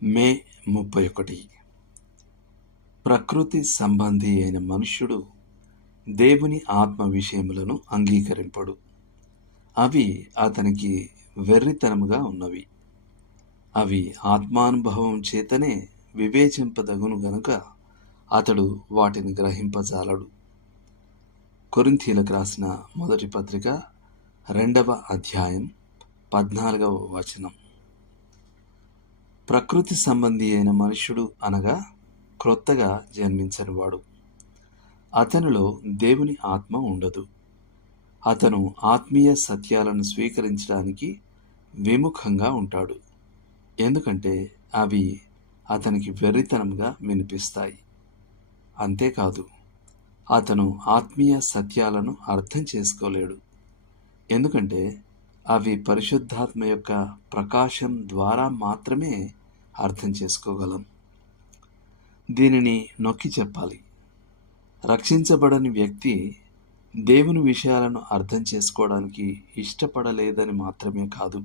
మే 31. ప్రకృతి సంబంధి అయిన మనుష్యుడు దేవుని ఆత్మ విషయములను అంగీకరింపడు. అవి అతనికి వెర్రితనముగా ఉన్నవి. అవి ఆత్మానుభవం చేతనే వివేచింపదగును గనుక అతడు వాటిని గ్రహింపజాలడు. కొరింథీలకు రాసిన మొదటి పత్రిక 2వ అధ్యాయం 14వ వచనం. ప్రకృతి సంబంధి అయిన మనుష్యుడు అనగా క్రొత్తగా జన్మించనివాడు. అతనిలో దేవుని ఆత్మ ఉండదు. అతను ఆత్మీయ సత్యాలను స్వీకరించడానికి విముఖంగా ఉంటాడు. ఎందుకంటే అవి అతనికి వెర్రితనంగా వినిపిస్తాయి. అంతేకాదు, అతను ఆత్మీయ సత్యాలను అర్థం చేసుకోలేడు. ఎందుకంటే అవి పరిశుద్ధాత్మ యొక్క ప్రకాశం ద్వారా మాత్రమే అర్థం చేసుకోగలం. దీనిని నొక్కి చెప్పాలి. రక్షించబడని వ్యక్తి దేవుని విషయాలను అర్థం చేసుకోవడానికి ఇష్టపడలేదని మాత్రమే కాదు,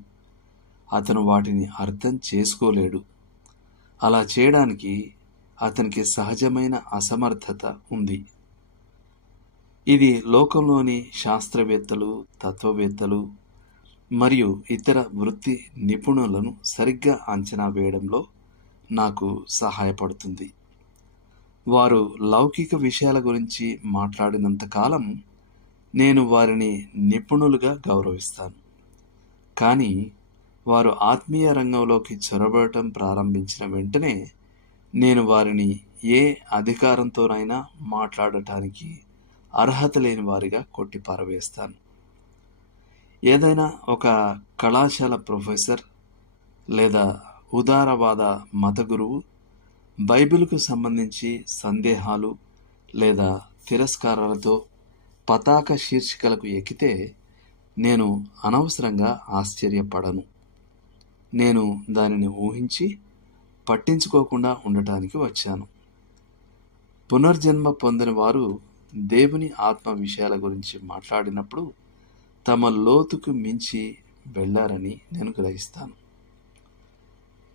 అతను వాటిని అర్థం చేసుకోలేడు. అలా చేయడానికి అతనికి సహజమైన అసమర్థత ఉంది. ఇది లోకంలోని శాస్త్రవేత్తలు, తత్వవేత్తలు మరియు ఇతర వృత్తి నిపుణులను సరిగ్గా అంచనా వేయడంలో నాకు సహాయపడుతుంది. వారు లౌకిక విషయాల గురించి మాట్లాడినంతకాలం నేను వారిని నిపుణులుగా గౌరవిస్తాను. కానీ వారు ఆత్మీయ రంగంలోకి చొరబడటం ప్రారంభించిన వెంటనే నేను వారిని ఏ అధికారంతోనైనా మాట్లాడటానికి అర్హత లేని వారిగా కొట్టిపారవేస్తాను. ఏదైనా ఒక కళాశాల ప్రొఫెసర్ లేదా ఉదారవాద మత గురువు బైబిల్కు సంబంధించి సందేహాలు లేదా తిరస్కారాలతో పతాక శీర్షికలకు ఎక్కితే నేను అనవసరంగా ఆశ్చర్యపడను. నేను దానిని ఊహించి పట్టించుకోకుండా ఉండటానికి వచ్చాను. పునర్జన్మ పొందిన వారు దేవుని ఆత్మ విషయాల గురించి మాట్లాడినప్పుడు తమ లోతుకు మించి వెళ్ళారని నేను గ్రహిస్తాను.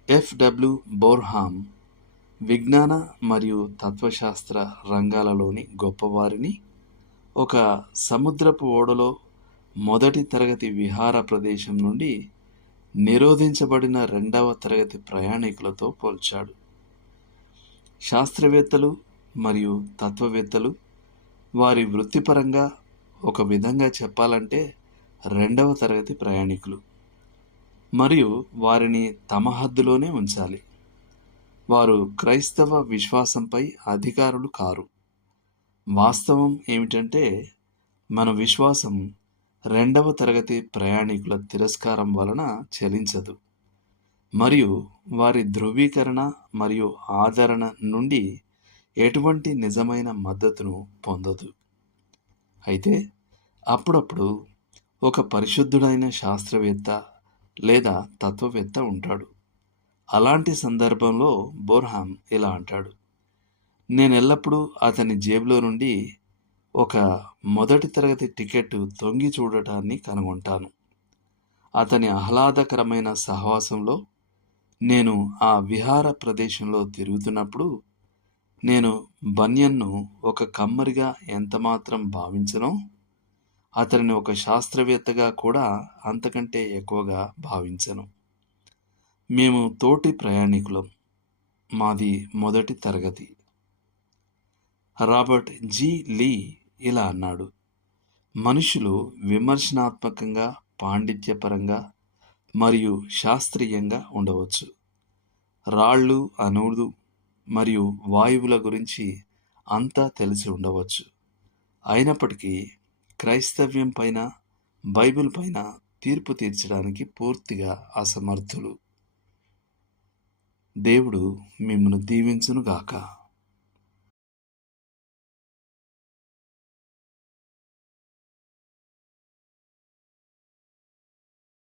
ఎఫ్.డబ్ల్యూ. బోర్హామ్ విజ్ఞాన మరియు తత్వశాస్త్ర రంగాలలోని గొప్పవారిని ఒక సముద్రపు ఓడలో మొదటి తరగతి విహార ప్రదేశం నుండి నిరోధించబడిన 2వ తరగతి ప్రయాణికులతో పోల్చాడు. శాస్త్రవేత్తలు మరియు తత్వవేత్తలు వారి వృత్తిపరంగా ఒక విధంగా చెప్పాలంటే 2వ తరగతి ప్రయాణికులు మరియు వారిని తమ హద్దులోనే ఉంచాలి. వారు క్రైస్తవ విశ్వాసంపై అధికారులు కారు. వాస్తవం ఏమిటంటే మన విశ్వాసం 2వ తరగతి ప్రయాణికుల తిరస్కారం వలన చలించదు మరియు వారి ధృవీకరణ మరియు ఆదరణ నుండి ఎటువంటి నిజమైన మద్దతును పొందదు. అయితే అప్పుడప్పుడు ఒక పరిశుద్ధుడైన శాస్త్రవేత్త లేదా తత్వవేత్త ఉంటాడు. అలాంటి సందర్భంలో బోర్హామ్ ఇలా అంటాడు: నేను ఎల్లప్పుడూ అతని జేబులో నుండి ఒక మొదటి తరగతి టికెట్ తొంగి చూడటాన్ని కనుగొంటాను. అతని ఆహ్లాదకరమైన సహవాసంలో నేను ఆ విహార ప్రదేశంలో తిరుగుతున్నప్పుడు నేను బన్యన్ను ఒక కమ్మరిగా ఎంతమాత్రం భావించనో అతనిని ఒక శాస్త్రవేత్తగా కూడా అంతకంటే ఎక్కువగా భావించను. మేము తోటి ప్రయాణికులం. మాది మొదటి తరగతి. Robert G. లీ ఇలా అన్నాడు: మనుషులు విమర్శనాత్మకంగా, పాండిత్యపరంగా మరియు శాస్త్రీయంగా ఉండవచ్చు. రాళ్ళు, అణువులు మరియు వాయువుల గురించి అంతా తెలిసి ఉండవచ్చు. అయినప్పటికీ క్రైస్తవ్యం పైన, బైబిల్ పైన తీర్పు తీర్చడానికి పూర్తిగా అసమర్థులు. దేవుడు మిమ్మల్ని దీవించునుగాక.